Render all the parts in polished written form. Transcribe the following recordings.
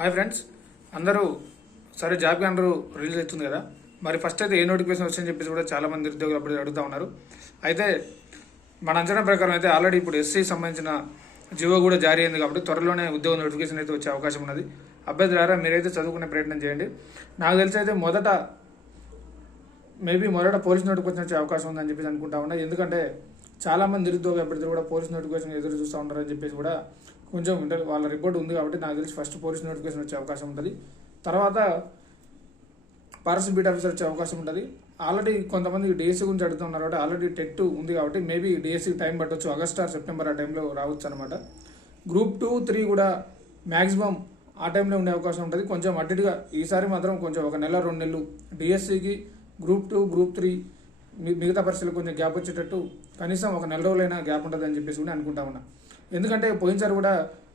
Hi friends, అందరూ సరే job calendar release అవుతుంది కదా. మరి ఫస్ట్ అయితే ఏ నోటిఫికేషన్ వచ్చని చెప్పేసి కూడా చాలామంది నిరుద్యోగులు అప్పుడు అడుగుతూ ఉన్నారు. అయితే మన అంచనా ప్రకారం అయితే ఆల్రెడీ ఇప్పుడు ఎస్సీ సంబంధించిన జివో కూడా జారీ అయింది కాబట్టి త్వరలోనే ఉద్యోగ నోటిఫికేషన్ అయితే వచ్చే అవకాశం ఉన్నది. అభ్యర్థులారా మీరైతే చదువుకునే ప్రయత్నం చేయండి. నాకు తెలిసి అయితే మొదట పోలీస్ నోటిఫికేషన్ వచ్చే అవకాశం ఉందని చెప్పేసి అనుకుంటా ఉన్నా. ఎందుకంటే చాలామంది నిరుద్యోగ అభ్యర్థులు కూడా పోలీస్ నోటిఫికేషన్ ఎదురు చూస్తూ ఉన్నారని చెప్పేసి కూడా కొంచెం వాళ్ళ రిపోర్ట్ ఉంది కాబట్టి నాకు తెలిసి ఫస్ట్ పోలీస్ నోటిఫికేషన్ వచ్చే అవకాశం ఉంటుంది. తర్వాత ఫారెస్ట్ బీట్ ఆఫీసర్ వచ్చే అవకాశం ఉంటుంది. ఆల్రెడీ కొంతమంది డిఎస్సీ గురించి అడుగుతున్నారు కాబట్టి ఆల్రెడీ టెట్ ఉంది కాబట్టి మేబీ డిఎస్సీ టైం పట్టవచ్చు, ఆగస్ట్ ఆర్ సెప్టెంబర్ ఆ టైంలో రావచ్చు అనమాట. గ్రూప్ 2, 3 కూడా మ్యాక్సిమం ఆ టైంలో ఉండే అవకాశం ఉంటుంది. కొంచెం అడ్డుగా ఈసారి మాత్రం కొంచెం 1 నెల 2 నెలలు డిఎస్సికి, గ్రూప్ 2, గ్రూప్ 3 మిగతా పరీక్షలు కొంచెం గ్యాప్ వచ్చేటట్టు కనీసం 1 నెల రోజులైనా గ్యాప్ ఉంటుంది అని చెప్పేసి కూడా అనుకుంటా ఉన్నా. ఎందుకంటే పోయినసారి కూడా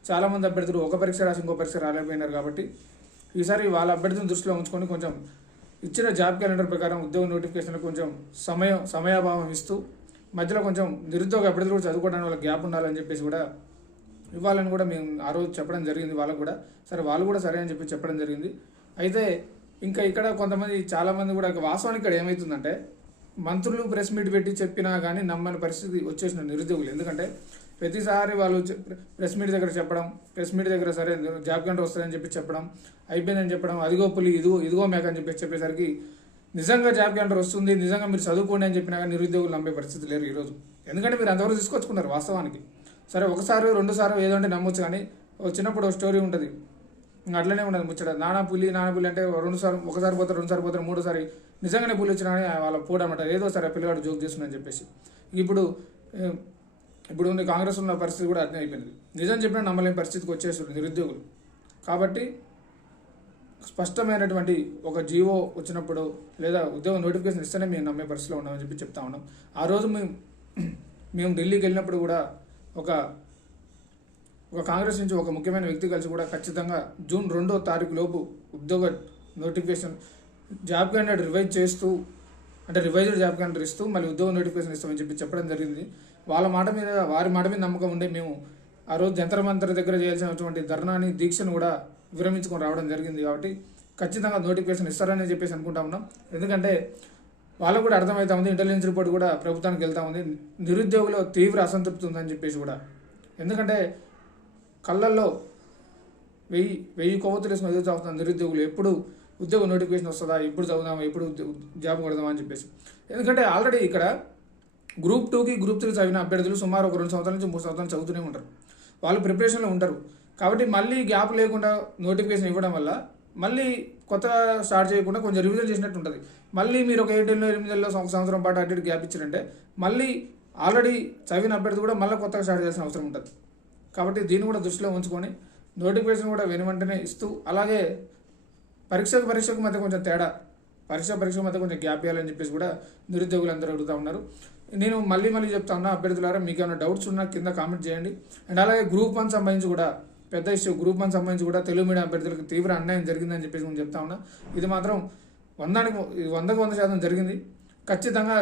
చాలామంది అభ్యర్థులు ఒక పరీక్ష రాసి ఇంకో పరీక్ష రాలేకపోయినారు కాబట్టి ఈసారి వాళ్ళ అభ్యర్థిని దృష్టిలో ఉంచుకొని కొంచెం ఇచ్చిన జాబ్ క్యాలెండర్ ప్రకారం ఉద్యోగ నోటిఫికేషన్ కొంచెం సమయాభావం ఇస్తూ మధ్యలో కొంచెం నిరుద్యోగ అభ్యర్థులు కూడా చదువుకోవడానికి వాళ్ళకి గ్యాప్ ఉండాలని చెప్పేసి కూడా ఇవ్వాలని కూడా మేము ఆ రోజు చెప్పడం జరిగింది. వాళ్ళకు కూడా వాళ్ళు కూడా సరే అని చెప్పి చెప్పడం జరిగింది. అయితే ఇంకా ఇక్కడ కొంతమంది చాలామంది కూడా వాస్తవానికి ఇక్కడ ఏమవుతుందంటే మంత్రులు ప్రెస్ మీట్ పెట్టి చెప్పినా కానీ నమ్మని పరిస్థితి వచ్చేసిన నిరుద్యోగులు. ఎందుకంటే ప్రతిసారి వాళ్ళు ప్రెస్ మీట్ దగ్గర సరే జాబ్ క్యాలెండర్ వస్తుందని చెప్పి చెప్పడం, అయిపోయిందని చెప్పడం, అదిగో పులి ఇదిగో మేక అని చెప్పేసరికి నిజంగా జాబ్ క్యాలెండర్ వస్తుంది, నిజంగా మీరు చదువుకోండి అని చెప్పినా కానీ నిరుద్యోగులు నమ్మే పరిస్థితి లేరు ఈరోజు. ఎందుకంటే మీరు అంతవరకు తీసుకొచ్చుకున్నారు వాస్తవానికి. సరే ఒకసారి 2 సార్లు ఏదో అంటే నమ్మొచ్చు, కానీ చిన్నప్పుడు స్టోరీ ఉంటుంది, అట్లనే ఉండదు ముచ్చట. నానా పులి అంటే 2 సార్లు, ఒకసారి పోతారు, 2 సార్లు పోతారు, 3 సారి నిజంగానే పులి వచ్చినా కానీ వాళ్ళ పోడమాట ఏదో సరే పిల్లగాడు జోక్ చేస్తుందని చెప్పేసి. ఇప్పుడు ఉన్న కాంగ్రెస్ ఉన్న పరిస్థితి కూడా అర్థం అయిపోయింది. నిజం చెప్పినా నమ్మలేని పరిస్థితికి వచ్చేస్తుంది నిరుద్యోగులు. కాబట్టి స్పష్టమైనటువంటి ఒక జీవో వచ్చినప్పుడు లేదా ఉద్యోగ నోటిఫికేషన్ ఇస్తేనే మేము నమ్మే పరిస్థితిలో ఉన్నామని చెప్పి చెప్తా ఉన్నాం. ఆ రోజు మేము ఢిల్లీకి వెళ్ళినప్పుడు కూడా ఒక కాంగ్రెస్ నుంచి ఒక ముఖ్యమైన వ్యక్తి కలిసి కూడా ఖచ్చితంగా జూన్ 2వ తారీఖు లోపు ఉద్యోగ notification job calendar revised job calendar ఇస్తూ మళ్ళీ ఉద్యోగ నోటిఫికేషన్ ఇస్తామని చెప్పి చెప్పడం జరిగింది. వారి మాట మీద నమ్మకం ఉండే మేము ఆ రోజు జంతర్ మంతర్ దగ్గర చేయాల్సినటువంటి ధర్నాని, దీక్షను కూడా విరమించుకొని రావడం జరిగింది. కాబట్టి ఖచ్చితంగా నోటిఫికేషన్ ఇస్తారని చెప్పేసి అనుకుంటా ఉన్నాం. ఎందుకంటే వాళ్ళకు కూడా అర్థమవుతా ఉంది, ఇంటెలిజెన్స్ రిపోర్ట్ కూడా ప్రభుత్వానికి వెళ్తా ఉంది, నిరుద్యోగులు తీవ్ర అసంతృప్తి ఉందని చెప్పేసి కూడా. ఎందుకంటే కళ్ళల్లో 1000 కొవ్వొత్తులు వేసుకుని ఎదురు చదువుతున్న నిరుద్యోగులు ఎప్పుడు ఉద్యోగ నోటిఫికేషన్ వస్తుందా, ఎప్పుడు చదువుదామా, ఎప్పుడు జాబ్ కొడదామా అని చెప్పేసి. ఎందుకంటే ఆల్రెడీ ఇక్కడ గ్రూప్ 2కి, గ్రూప్ 3 చదివిన అభ్యర్థులు సుమారు ఒక 2 సంవత్సరాల నుంచి 3 సంవత్సరాలు చదువుతూనే ఉంటారు. వాళ్ళు ప్రిపరేషన్లో ఉంటారు. కాబట్టి మళ్ళీ గ్యాప్ లేకుండా నోటిఫికేషన్ ఇవ్వడం వల్ల మళ్ళీ కొత్తగా స్టార్ట్ చేయకుండా కొంచెం రివిజన్ చేసినట్టు ఉంటుంది. మళ్ళీ మీరు ఒక 7 నెలలు 8 నెలల్లో 1 సంవత్సరం పాటు అటు గ్యాప్ ఇచ్చారంటే మళ్ళీ ఆల్రెడీ చదివిన అభ్యర్థి కూడా మళ్ళీ కొత్తగా స్టార్ట్ చేయాల్సిన అవసరం ఉంటుంది. కాబట్టి దీన్ని కూడా దృష్టిలో ఉంచుకొని నోటిఫికేషన్ కూడా వెంటనే ఇస్తూ, అలాగే పరీక్షకు మధ్య కొంచెం తేడా, పరీక్ష మధ్య కొంచెం గ్యాప్ ఇవ్వాలని చెప్పేసి కూడా నిరుద్యోగులు అందరూ అడుగుతూ ఉన్నారు. నేను మళ్ళీ చెప్తా ఉన్నా, అభ్యర్థులారా మీకు ఏమైనా డౌట్స్ ఉన్నా కింద కామెంట్ చేయండి. అండ్ అలాగే గ్రూప్ 1 సంబంధించి కూడా పెద్ద ఇష్యూ, గ్రూప్ 1 సంబంధించి కూడా తెలుగు మీడియం అభ్యర్థులకు తీవ్ర అన్యాయం జరిగిందని చెప్పేసి నేను చెప్తా ఉన్నా. ఇది మాత్రం 100% జరిగింది. ఖచ్చితంగా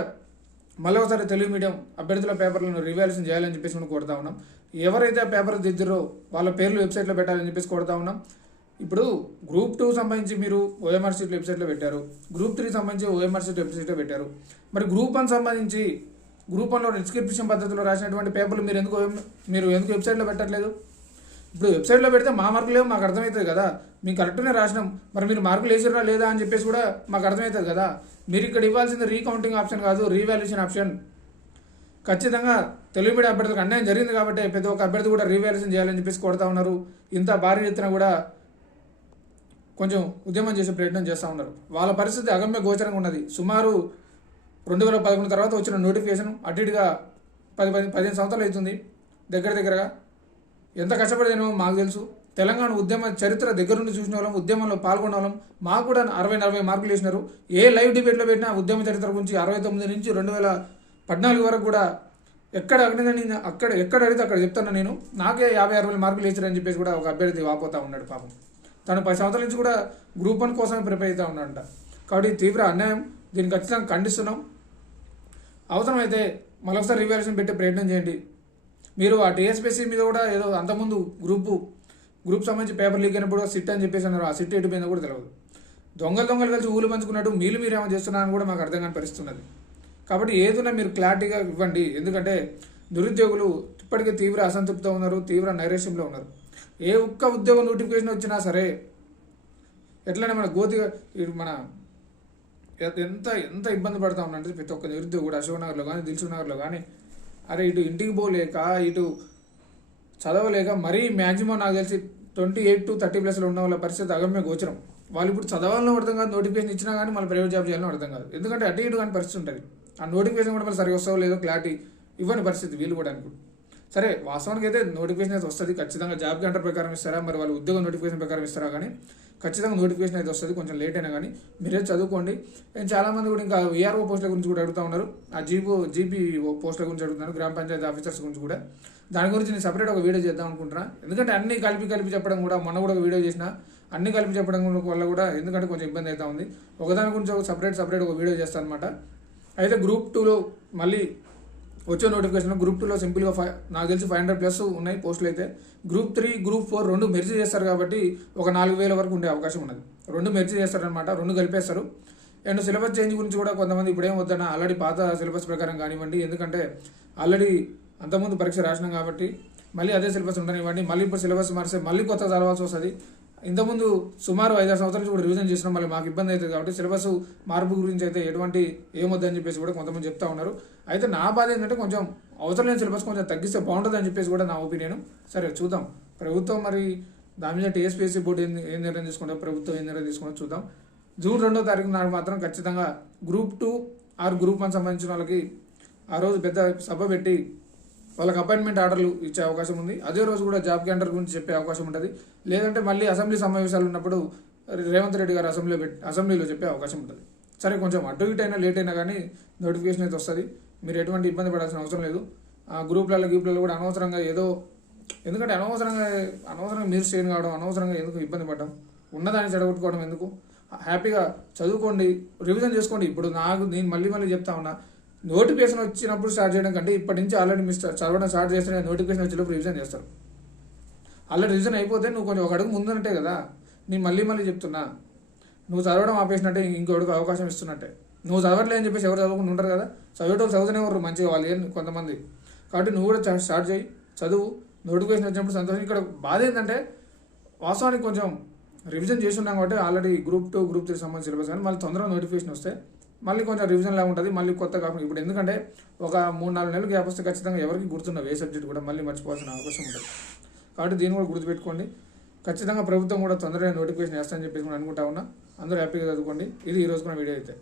మళ్ళీ ఒకసారి తెలుగు మీడియం అభ్యర్థుల పేపర్లను రివాల్యుయేషన్ చేయాలని చెప్పేసి మనం కోరుతా ఉన్నాం. ఎవరైతే ఆ పేపర్ దిద్దురో వాళ్ళ పేర్లు వెబ్సైట్లో పెట్టాలని చెప్పేసి కోరుతా ఉన్నాం. ఇప్పుడు గ్రూప్ 2 సంబంధించి మీరు ఓఎంఆర్ సీట్ వెబ్సైట్లో పెట్టారు, గ్రూప్ 3 సంబంధించి ఓఎంఆర్ సీట్ వెబ్సైట్లో పెట్టారు. మరి గ్రూప్ 1 సంబంధించి గ్రూప్ 1లో డిస్క్రిప్షన్ పద్ధతిలో రాసినటువంటి పేపర్లు మీరు ఎందుకు వెబ్సైట్లో పెట్టట్లేదు? ఇప్పుడు వెబ్సైట్లో పెడితే మా మార్కులు లేవు మాకు అర్థమవుతుంది కదా, మీకు కరెక్ట్గానే రాసినాం, మరి మీరు మార్కులు వేసిరా లేదా అని చెప్పేసి కూడా మాకు అర్థమవుతుంది కదా. మీరు ఇక్కడ ఇవ్వాల్సింది రీకౌంటింగ్ ఆప్షన్ కాదు, రీవాల్యుయేషన్ ఆప్షన్. ఖచ్చితంగా తెలుగు మీడియం అభ్యర్థులకు అన్యాయం జరిగింది కాబట్టి ప్రతి ఒక్క అభ్యర్థి కూడా రీవాల్యుయేషన్ చేయాలని చెప్పేసి కొడతా ఉన్నారు. ఇంత భారీ ఎత్తున కూడా కొంచెం ఉద్యమం చేసే ప్రయత్నం చేస్తూ ఉన్నారు. వాళ్ళ పరిస్థితి అగమ్య గోచరంగా ఉన్నది. సుమారు 2011 తర్వాత వచ్చిన నోటిఫికేషన్ అటు ఇటుగా 15 సంవత్సరాలు అవుతుంది దగ్గరగా. ఎంత కష్టపడేదేనో మాకు తెలుసు. తెలంగాణ ఉద్యమ చరిత్ర దగ్గర నుండి చూసిన వాళ్ళం, ఉద్యమంలో పాల్గొన్న వాళ్ళం. మాకు కూడా 60-40 మార్కులు వేసినారు. ఏ లైవ్ డిబేట్లో పెట్టినా ఉద్యమ చరిత్ర గురించి 69 నుంచి 2014 వరకు కూడా ఎక్కడ అడిగితే అక్కడ చెప్తాను నేను. నాకే 50-60 మార్కులు వేసారని చెప్పేసి కూడా ఒక అభ్యర్థి వాపోతా ఉన్నాడు పాపం. తను 10 సంవత్సరాల నుంచి కూడా గ్రూప్ 1 కోసమే ప్రిపేర్ అవుతూ ఉన్నాడంట. కాబట్టి తీవ్ర అన్యాయం, దీన్ని ఖచ్చితంగా ఖండిస్తున్నాం. అవసరమైతే మరొకసారి రివాల్యుయేషన్ పెట్టే ప్రయత్నం చేయండి. మీరు ఆ టీఎస్పీసీ మీద కూడా ఏదో అంతకుముందు గ్రూప్ సంబంధించి పేపర్ లీక్ అయినప్పుడు సిట్ అని చెప్పేసి అన్నారు. ఆ సిట్ ఎటుపోయిందో కూడా తెలియదు. దొంగలు కలిసి ఊళ్ళు పంచుకున్నట్టు మీరు ఏమో చేస్తున్నారని కూడా మాకు అర్థం కాని పరిస్థితి ఉన్నది. కాబట్టి ఏదైనా మీరు క్లారిటీగా ఇవ్వండి. ఎందుకంటే నిరుద్యోగులు ఇప్పటికే తీవ్ర అసంతృప్తితో ఉన్నారు, తీవ్ర నైరాశ్యంలో ఉన్నారు. ఏ ఒక్క ఉద్యోగ నోటిఫికేషన్ వచ్చినా సరే ఎట్లనే మన మన ఎంత ఎంత ఇబ్బంది పడతా ఉన్నట్టు ప్రతి ఒక్క నిరుద్యోగి కూడా అశోక్ నగర్లో కానీ దిల్సుఖ్ నగర్లో కానీ అరే ఇటు ఇంటికి పోలేక ఇటు చదవలేక మరీ మ్యాక్సిమం నాకు తెలిసి 28 to 30+ ఉన్న వాళ్ళ పరిస్థితి అగమ్య గోచరం. వాళ్ళు ఇప్పుడు చదవాలని అర్థం కాదు, నోటిఫికేషన్ ఇచ్చినా కానీ మళ్ళీ ప్రైవేట్ జాబ్ చేయాలని అర్థం కాదు. ఎందుకంటే అటు ఇటు కానీ పరిస్థితి ఉంటుంది. ఆ నోటిఫికేషన్ కూడా మళ్ళీ సరిగా వస్తావో లేదో క్లారిటీ ఇవ్వని పరిస్థితి వీళ్ళు కూడా అనుకుంటు. సరే వాస్తవానికి అయితే నోటిఫికేషన్ అయితే వస్తుంది ఖచ్చితంగా. జాబ్ క్యాలెండర్ ప్రకారం ఇస్తారా మరి వాళ్ళు ఉద్యోగ నోటిఫికేషన్ ప్రకారం ఇస్తారా కానీ ఖచ్చితంగా నోటిఫికేషన్ అయితే వస్తుంది. కొంచెం లేట్ అయినా కానీ మీరే చదువుకోండి. నేను చాలామంది కూడా ఇంకా విఆర్ఓ పోస్టుల గురించి కూడా అడుగుతూ ఉన్నారు. ఆ జీపీ పోస్టుల గురించి అడుగుతున్నారు, గ్రామ పంచాయతీ ఆఫీసర్స్ గురించి కూడా. దాని గురించి నేను సపరేట్ ఒక వీడియో చేద్దాం అనుకుంటున్నా. ఎందుకంటే అన్ని కలిపి చెప్పడం కూడా మొన్న కూడా ఒక వీడియో చేసిన అన్ని కలిపి చెప్పడం వల్ల కూడా ఎందుకంటే కొంచెం ఇబ్బంది అవుతా ఉంది. ఒకదాని గురించి ఒక సపరేట్ ఒక వీడియో చేస్తాను అనమాట. అయితే గ్రూప్ 2లో మళ్ళీ వచ్చే నోటిఫికేషన్ గ్రూప్ 2లో సింపుల్గా నాకు తెలిసి 500+ ఉన్నాయి పోస్టులు. అయితే గ్రూప్ 3, గ్రూప్ 4 రెండు మెర్జీ చేస్తారు కాబట్టి ఒక 4,000 వరకు ఉండే అవకాశం ఉన్నది. రెండు మెర్జీ చేస్తారనమాట, రెండు కలిపేస్తారు. అండ్ సిలబస్ చేంజ్ గురించి కూడా కొంతమంది ఇప్పుడేం వద్దన్నా ఆల్రెడీ పాత సిలబస్ ప్రకారం కానివ్వండి, ఎందుకంటే ఆల్రెడీ అంతకుముందు పరీక్ష రాసినాం కాబట్టి మళ్ళీ అదే సిలబస్ ఉండనివ్వండి. మళ్ళీ ఇప్పుడు సిలబస్ మారిస్తే మళ్ళీ కొత్త చదవాల్సి వస్తుంది. ఇంతకుముందు సుమారు 5-6 సంవత్సరాల నుంచి కూడా రివిజన్ చేసినాం, మళ్ళీ మాకు ఇబ్బంది అవుతుంది. కాబట్టి సిలబస్ మార్పు గురించి అయితే ఎటువంటి ఏమొద్దని చెప్పేసి కూడా కొంతమంది చెప్తా ఉన్నారు. అయితే నా బాధ ఏంటంటే కొంచెం అవసరం లేని సిలబస్ కొంచెం తగ్గిస్తే బాగుంటుంది అని చెప్పేసి కూడా నా ఒపీనియన్. సరే చూద్దాం ప్రభుత్వం మరి దాని మీద టీఎస్పీఎస్సీ బోర్డు ఏం నిర్ణయం తీసుకుంటారో, ప్రభుత్వం ఏం నిర్ణయం తీసుకుంటారో చూద్దాం. జూన్ 2వ తారీఖు నాడు మాత్రం ఖచ్చితంగా గ్రూప్ 2 ఆర్ గ్రూప్ 1 సంబంధించిన వాళ్ళకి ఆ రోజు పెద్ద సభ పెట్టి వాళ్ళకి అపాయింట్మెంట్ ఆర్డర్లు ఇచ్చే అవకాశం ఉంది. అదే రోజు కూడా జాబ్ క్యాలెండర్ గురించి చెప్పే అవకాశం ఉంటుంది. లేదంటే మళ్ళీ అసెంబ్లీ సమావేశాలు ఉన్నప్పుడు రేవంత్ రెడ్డి గారు అసెంబ్లీలో చెప్పే అవకాశం ఉంటుంది. సరే కొంచెం అటు ఇటు అయినా లేట్ అయినా కానీ నోటిఫికేషన్ అయితే వస్తుంది. మీరు ఎటువంటి ఇబ్బంది పడాల్సిన అవసరం లేదు. ఆ గ్రూప్లలో కూడా అనవసరంగా ఏదో ఎందుకంటే అనవసరంగా మీరు స్ట్రెయిన్ కావడం, అనవసరంగా ఎందుకు ఇబ్బంది పడడం, ఉన్నదాన్ని చెడగొట్టుకోవడం ఎందుకు? హ్యాపీగా చదువుకోండి, రివిజన్ చేసుకోండి. ఇప్పుడు నేను మళ్ళీ చెప్తా ఉన్నా, నోటిఫికేషన్ వచ్చినప్పుడు స్టార్ట్ చేయడం కంటే ఇప్పటి నుంచి ఆల్రెడీ మీరు చదవడం స్టార్ట్ చేస్తే నోటిఫికేషన్ వచ్చేటప్పుడు రివిజన్ చేస్తారు. ఆల్రెడీ రివిజన్ అయిపోతే నువ్వు కొంచెం ఒక అడుగు ముందున్నట్టే కదా. నేను మళ్ళీ చెప్తున్నా, నువ్వు చదవడం ఆపేసినట్టే ఇంకొకటికి అవకాశం ఇస్తున్నట్టే. నువ్వు చదవట్లే అని చెప్పేసి ఎవరు చదువుకుని ఉంటారు కదా, చదివేటోళ్ళు చదువుతూనేవారు మంచిగా వాళ్ళు కొంతమంది. కాబట్టి నువ్వు కూడా స్టార్ట్ చేయి, చదువు. నోటిఫికేషన్ వచ్చినప్పుడు సంతోషం. ఇక్కడ బాధ ఏంటంటే వాస్తవానికి కొంచెం రివిజన్ చేసి ఉన్నాం కాబట్టి ఆల్రెడీ గ్రూప్ 2, గ్రూప్ 3 సంబంధించిన సిలబస్ కానీ మళ్ళీ తొందరగా నోటిఫికేషన్ వస్తే మళ్ళీ కొంచెం రివిజన్ లాగా ఉంటుంది. మళ్ళీ కొత్త కాకుండా ఇప్పుడు ఎందుకంటే ఒక 3-4 నెలలు గ్యాప్ వస్తే ఖచ్చితంగా ఎవరికి గుర్తున్నవి ఏ సబ్జెక్ట్ కూడా మళ్ళీ మర్చిపోవాల్సిన అవకాశం ఉంటుంది. కాబట్టి దీన్ని కూడా గుర్తుపెట్టుకోండి. ఖచ్చితంగా ప్రభుత్వం కూడా తొందరగా నోటిఫికేషన్ వేస్తానని చెప్పేసి అనుకుంటా ఉన్నా. అందరూ హ్యాపీగా చదువుకోండి. ఇది ఈ రోజు కూడా వీడియో అయితే.